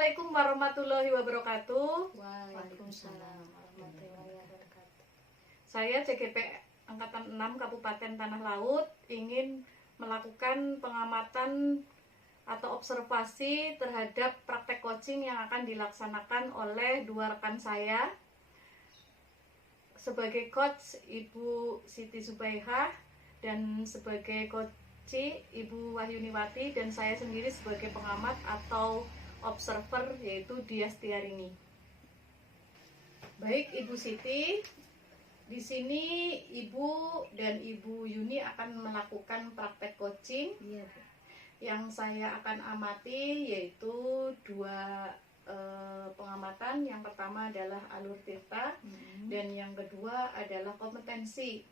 Assalamualaikum warahmatullahi wabarakatuh. Waalaikumsalam warahmatullahi wabarakatuh. Saya CGP Angkatan 6 Kabupaten Tanah Laut ingin melakukan pengamatan atau observasi terhadap praktek coaching yang akan dilaksanakan oleh dua rekan saya. Sebagai coach Ibu Siti Zubaiha dan sebagai coach Ibu Wahyuniwati, dan saya sendiri sebagai pengamat atau observer yaitu Dias Tiarini. Baik Ibu Siti, di sini Ibu dan Ibu Yuni akan melakukan praktek coaching. Iya, Bu. Yang saya akan amati yaitu dua pengamatan. Yang pertama adalah alur tirta dan yang kedua adalah kompetensi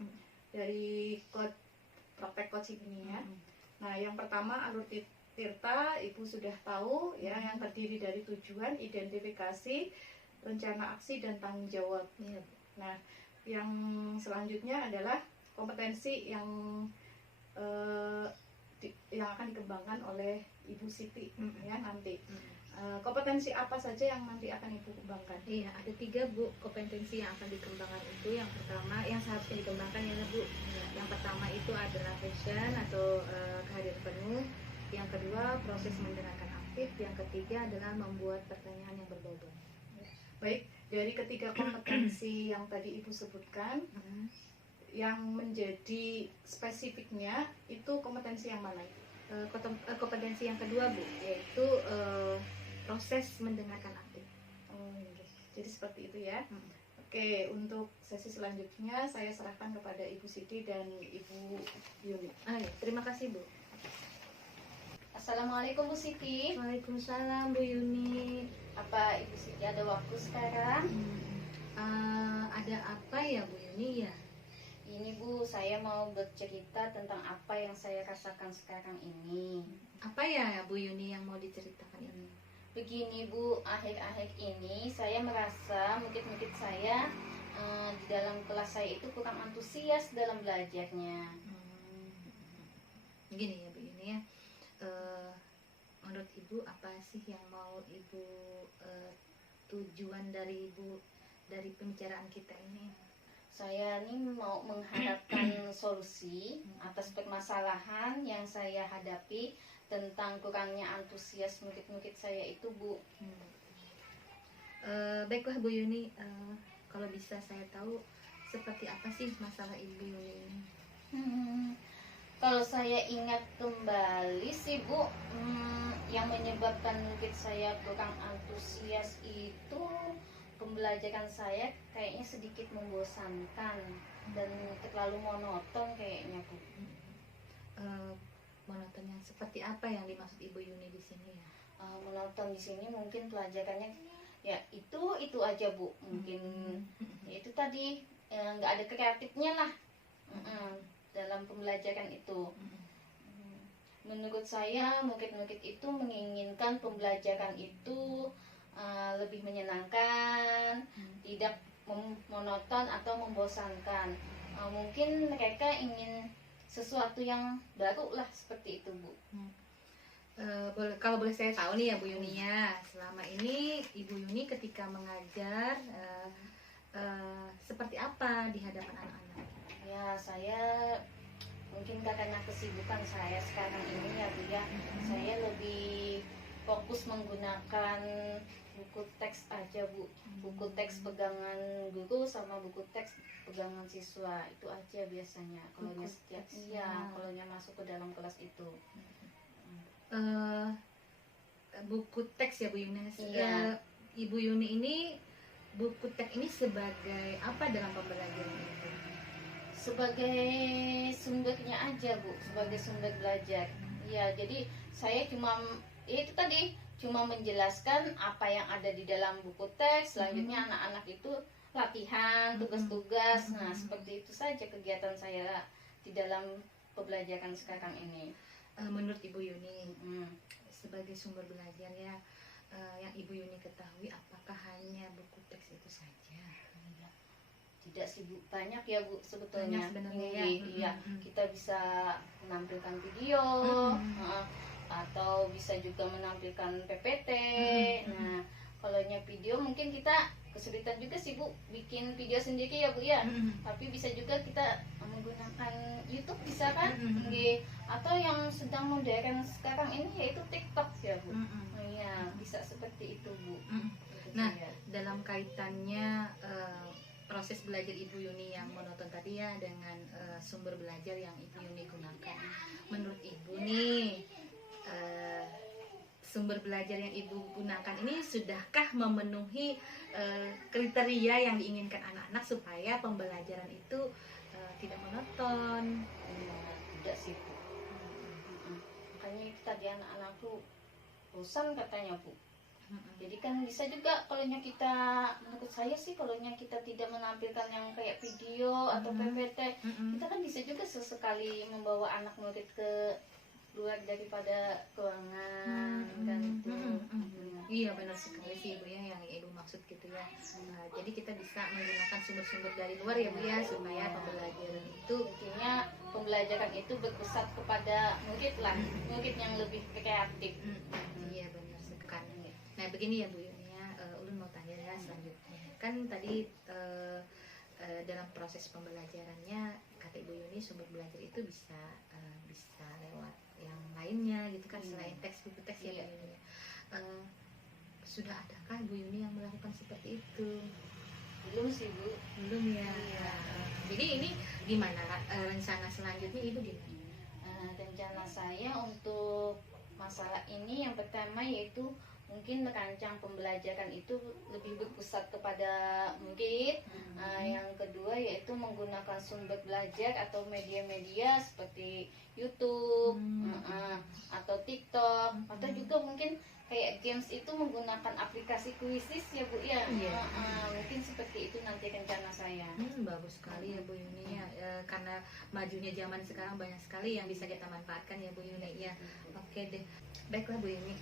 dari praktek coaching ini ya. Nah, yang pertama alur tirta Ibu sudah tahu ya, yang terdiri dari tujuan, identifikasi, rencana aksi dan tanggung jawab. Iya, Bu. Nah, yang selanjutnya adalah kompetensi yang akan dikembangkan oleh Ibu Siti ya nanti. Kompetensi apa saja yang nanti akan Ibu kembangkan? Iya, ada 3, Bu, kompetensi yang akan dikembangkan itu. Yang pertama, yang seharusnya dikembangkan ya, Bu. Yang pertama itu adalah passion atau kehadiran penuh. Yang kedua, proses mendengarkan aktif. Yang ketiga adalah membuat pertanyaan yang berbobot. Baik, dari ketiga kompetensi yang tadi Ibu sebutkan, yang menjadi spesifiknya itu kompetensi yang mana? Kompetensi yang kedua, Bu, yaitu proses mendengarkan aktif. Oh, jadi seperti itu ya. Oke, untuk sesi selanjutnya saya serahkan kepada Ibu Siti dan Ibu Yuni. Ya, terima kasih, Bu. Assalamualaikum Bu Siti. Waalaikumsalam, Bu Yuni. Apa Ibu Siti ada waktu sekarang? Ada apa ya, Bu Yuni ya? Ini Bu, saya mau bercerita tentang apa yang saya rasakan sekarang ini. Apa ya, Bu Yuni, yang mau diceritakan ini? Begini Bu, akhir-akhir ini saya merasa mungkin saya di dalam kelas saya itu kurang antusias dalam belajarnya. Begini ya, Bu Yuni ya. Menurut Ibu apa sih yang mau Ibu tujuan dari Ibu dari pembicaraan kita ini? Saya ini mau mengharapkan solusi atas permasalahan yang saya hadapi tentang kurangnya antusias murid-murid saya itu, Bu. Baiklah Bu Yuni, kalau bisa saya tahu seperti apa sih masalah Ibu Yuni ini? Kalau saya ingat kembali sih Bu, yang menyebabkan murid saya kurang antusias itu pembelajaran saya kayaknya sedikit membosankan dan terlalu monoton kayaknya Bu. Monoton yang seperti apa yang dimaksud Ibu Yuni di sini ya? Monoton di sini mungkin pelajarannya ya itu aja Bu, mungkin ya itu tadi nggak ada kreatifnya lah dalam pembelajaran itu. Menurut saya murid-murid itu menginginkan pembelajaran itu lebih menyenangkan, tidak monoton atau membosankan. Mungkin mereka ingin sesuatu yang baru lah, seperti itu Bu. Kalau boleh saya tahu nih ya Bu Yuni ya, selama ini Ibu Yuni ketika mengajar seperti apa di hadapan anak-anak? Ya, saya mungkin karena kesibukan saya sekarang ini ya Bu ya, saya lebih fokus menggunakan buku teks aja Bu. Buku teks pegangan guru sama buku teks pegangan siswa, itu aja biasanya kalau kalau masuk ke dalam kelas itu. Buku teks ya Bu Yuni. Iya. Ibu Yuni ini buku teks ini sebagai apa dalam pembelajaran itu? Sebagai sumbernya aja Bu, sebagai sumber belajar. Ya, jadi saya itu tadi cuma menjelaskan apa yang ada di dalam buku teks. Selanjutnya anak-anak itu latihan, tugas-tugas. Nah, seperti itu saja kegiatan saya di dalam pembelajaran sekarang ini. Menurut Ibu Yuni, sebagai sumber belajar ya, yang Ibu Yuni ketahui, apakah hanya buku teks itu saja? Tidak sih Bu, banyak ya Bu sebetulnya. Banyak sebenarnya Iya, kita bisa menampilkan video, atau bisa juga menampilkan PPT. Nah, kalau video mungkin kita kesulitan juga sih Bu bikin video sendiri ya Bu ya. Tapi bisa juga kita menggunakan YouTube bisa kan? Nggih. Atau yang sedang modern sekarang ini yaitu TikTok ya Bu. Iya, bisa seperti itu Bu. Nah, dalam kaitannya proses belajar Ibu Yuni yang monoton tadi ya dengan sumber belajar yang Ibu Yuni gunakan, menurut Ibu nih sumber belajar yang Ibu gunakan ini sudahkah memenuhi kriteria yang diinginkan anak-anak supaya pembelajaran itu tidak monoton? Tidak sih Bu. Makanya itu tadi anak-anak tuh bosan katanya Bu. Jadi kan bisa juga kalau kita, menurut saya sih kalau kita tidak menampilkan yang kayak video atau PPT, kita kan bisa juga sesekali membawa anak murid ke luar daripada ruangan kan itu. Iya benar sekali sih Bu ya yang Ibu maksud gitu ya. Jadi kita bisa menggunakan sumber-sumber dari luar ya Bu ya supaya pembelajaran itu intinya pembelajaran itu berpusat kepada murid lah, murid yang lebih kreatif. Iya benar sekali. Nah begini ya Bu Yuni ya, Ulun mau tanya ya selanjutnya. Kan tadi dalam proses pembelajarannya kata Ibu Yuni sumber belajar itu bisa lewat yang lainnya gitu kan selain teks buku teks ya Bu Yuni. Sudah adakah Bu Yuni yang melakukan seperti itu? Belum sih Bu. Belum ya. Jadi ini gimana rencana selanjutnya Ibu gimana? Rencana saya untuk masalah ini yang pertama yaitu mungkin merancang pembelajaran itu lebih berpusat kepada murid. Yang kedua yaitu menggunakan sumber belajar atau media-media seperti YouTube atau TikTok atau juga mungkin kayak games itu menggunakan aplikasi kuisis ya Bu ya. Mungkin seperti itu nanti rencana saya. Bagus sekali ya Bu Yuni ya. Karena majunya zaman sekarang banyak sekali yang bisa kita manfaatkan ya Bu Yuni ya. Oke deh. Baiklah Bu Yuni.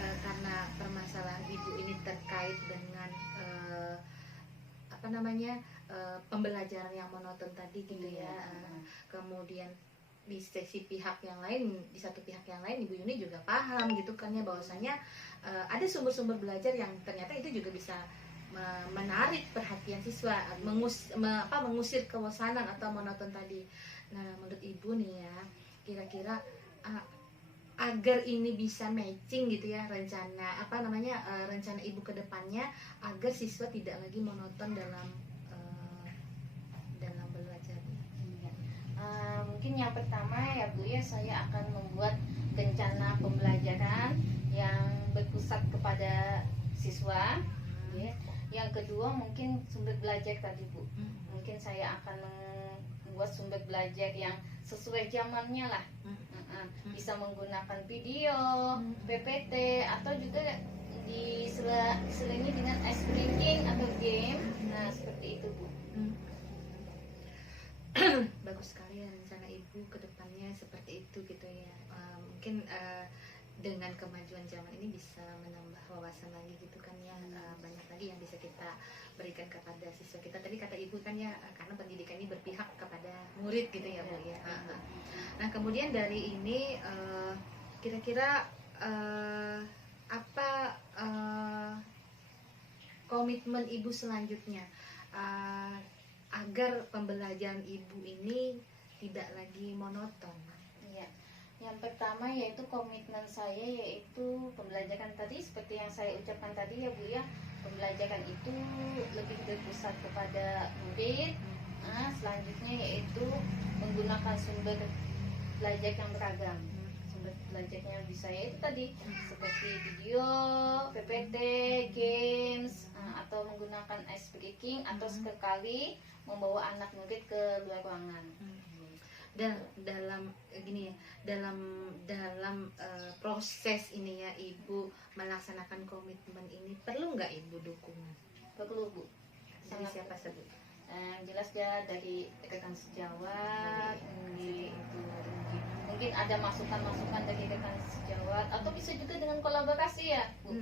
Karena permasalahan Ibu ini terkait dengan pembelajaran yang monoton tadi gitu ya. Kemudian di sisi pihak yang lain, di satu pihak yang lain Ibu Yuni juga paham gitu kan ya bahwasanya ada sumber-sumber belajar yang ternyata itu juga bisa menarik perhatian siswa, mengusir kebosanan atau monoton tadi. Nah, menurut Ibu nih ya, kira-kira agar ini bisa matching gitu ya rencana rencana Ibu ke depannya agar siswa tidak lagi monoton dalam belajarnya. Mungkin yang pertama ya Bu ya, saya akan membuat rencana pembelajaran yang berpusat kepada siswa ya. Yang kedua mungkin sumber belajar tadi Bu. Mungkin saya akan membuat sumber belajar yang sesuai zamannya lah. Bisa menggunakan video, PPT atau juga diselingi dengan ice breaking atau game. Nah, seperti itu Bu. Bagus sekali ya rencana Ibu ke depannya seperti itu gitu ya. Mungkin dengan kemajuan zaman ini bisa menambah wawasan lagi gitu kan ya. Banyak lagi yang bisa kita berikan kepada siswa kita. Tadi kata Ibu kan ya karena pendidikan ini berpihak kepada murid gitu ya Bu ya. Nah kemudian dari ini kira-kira apa komitmen Ibu selanjutnya agar pembelajaran Ibu ini tidak lagi monoton? Iya. Yang pertama yaitu komitmen saya yaitu pembelajaran tadi seperti yang saya ucapkan tadi ya Bu ya. Pembelajaran itu lebih berpusat kepada murid. Selanjutnya yaitu menggunakan sumber belajar yang beragam. Sumber belajarnya bisa yaitu tadi seperti video, PPT, games, atau menggunakan ice breaking atau sekali membawa anak murid ke luar ruangan. Dan dalam proses ini ya Ibu melaksanakan komitmen ini perlu nggak Ibu dukungan? Perlu Bu. Dari siapa saja? Jelas ya dari rekan sejawat, mungkin ada masukan-masukan dari rekan sejawat atau bisa juga dengan kolaborasi ya Bu.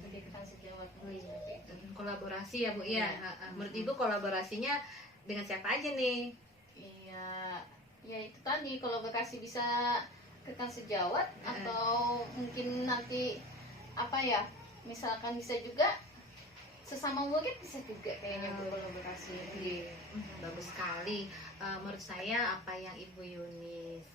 Dari rekan sejawat. Kolaborasi ya Bu ya. Menurut Ibu kolaborasinya dengan siapa aja nih? Iya, ya itu tadi kolaborasi bisa rekan sejawat atau mungkin nanti apa ya, misalkan bisa juga sesama murid bisa juga kayaknya berkolaborasi. Bagus sekali. Menurut saya apa yang Ibu Yunis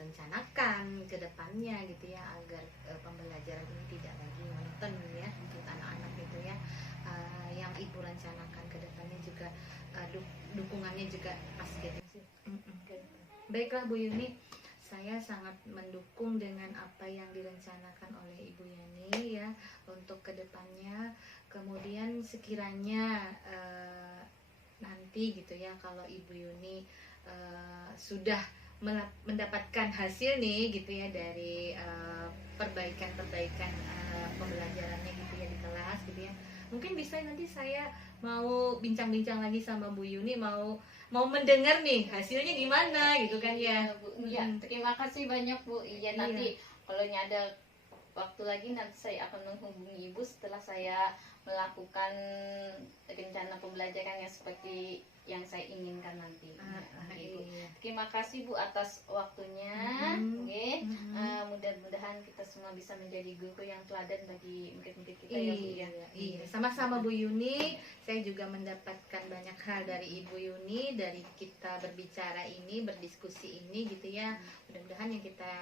rencanakan ke depannya gitu ya, agar pembelajaran ini tidak lagi monoton ya untuk anak-anak gitu ya. Yang Ibu rencanakan ke depannya juga dukungannya juga pas gitu sih. Baiklah Bu Yuni, saya sangat mendukung dengan apa yang direncanakan oleh Ibu Yani ya untuk kedepannya. Kemudian sekiranya nanti gitu ya, kalau Ibu Yuni sudah mendapatkan hasil nih gitu ya dari perbaikan pembelajarannya gitu ya di kelas gitu ya, mungkin bisa nanti saya mau bincang-bincang lagi sama Bu Yuni, mau mendengar nih hasilnya gimana gitu kan ya. Bu. Ya, terima kasih banyak Bu. Iya, nanti kalau ada waktu lagi nanti saya akan menghubungi Ibu setelah saya melakukan rencana pembelajaran yang seperti yang saya inginkan nanti. Terima kasih Bu atas waktunya. Mudah-mudahan kita semua bisa menjadi guru yang teladan bagi murid-murid kita ya Bu ya. Iya, sama-sama Bu Yuni. Saya juga mendapatkan banyak hal dari Ibu Yuni, dari kita berbicara ini, berdiskusi ini gitu ya. Mudah-mudahan yang kita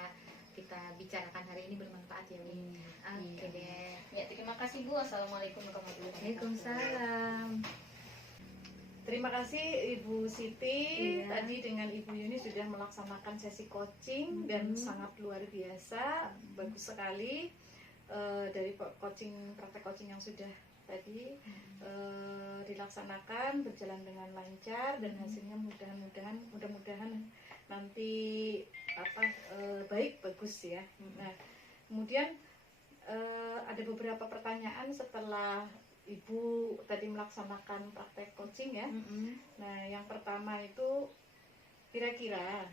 bicarakan hari ini bermanfaat ya Bu. Oke deh. Ya, terima kasih Bu. Assalamualaikum warahmatullahi wabarakatuh. Waalaikumsalam. Terima kasih Ibu Siti. Tadi dengan Ibu Yuni sudah melaksanakan sesi coaching dan sangat luar biasa, bagus sekali. Dari praktek coaching yang sudah tadi dilaksanakan berjalan dengan lancar dan hasilnya mudah-mudahan nanti bagus ya. Nah, kemudian ada beberapa pertanyaan setelah Ibu tadi melaksanakan praktek coaching ya. Nah, yang pertama itu kira-kira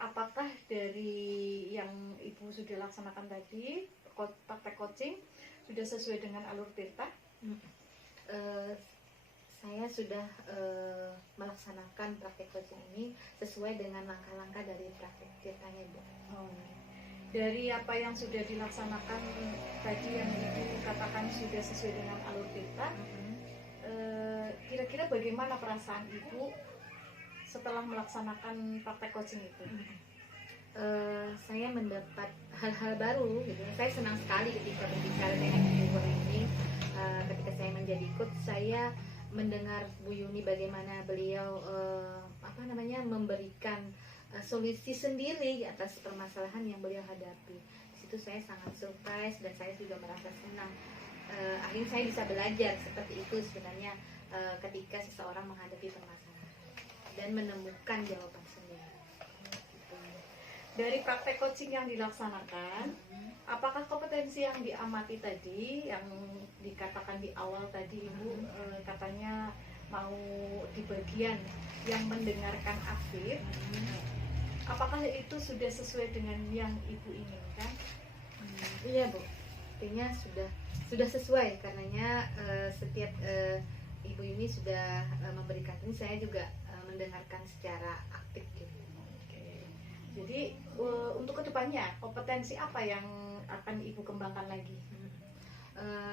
apakah dari yang Ibu sudah laksanakan tadi praktek coaching sudah sesuai dengan alur tirta? Saya sudah melaksanakan praktek coaching ini sesuai dengan langkah-langkah dari praktek tirtanya Bu. Dari apa yang sudah dilaksanakan tadi yang Ibu katakan sudah sesuai dengan alur tirta, kira-kira bagaimana perasaan Ibu setelah melaksanakan praktek coaching itu? Saya mendapat hal-hal baru gitu. Saya senang sekali ketika berbicara dengan Ibu ini. Ketika saya menjadi coach, saya mendengar Bu Yuni bagaimana beliau memberikan solusi sendiri atas permasalahan yang beliau hadapi. Di situ saya sangat surprise dan saya juga merasa senang. Akhirnya saya bisa belajar seperti itu sebenarnya ketika seseorang menghadapi permasalahan dan menemukan jawaban sendiri. Dari praktek coaching yang dilaksanakan, apakah kompetensi yang diamati tadi, yang dikatakan di awal tadi Ibu katanya mau di bagian yang mendengarkan aktif, apakah itu sudah sesuai dengan yang Ibu inginkan? Iya Bu, artinya sudah sesuai karenanya setiap Ibu ini sudah memberikan ini, saya juga mendengarkan secara aktif gitu. Jadi untuk kedepannya kompetensi apa yang akan Ibu kembangkan lagi?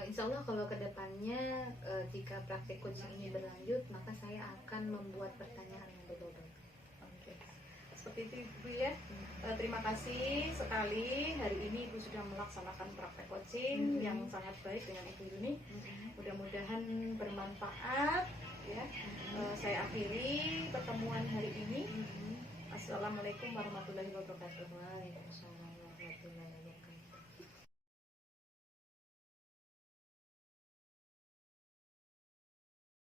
Insya Allah kalau kedepannya jika praktek coaching ini berlanjut, maka saya akan membuat pertanyaan yang berbobot. Seperti itu Ibu ya. Terima kasih sekali hari ini Ibu sudah melaksanakan praktek coaching yang sangat baik dengan Ibu Yuni. Mudah-mudahan bermanfaat ya. Saya akhiri pertemuan hari ini. Assalamualaikum warahmatullahi wabarakatuh. Waalaikumsalam warahmatullahi wabarakatuh.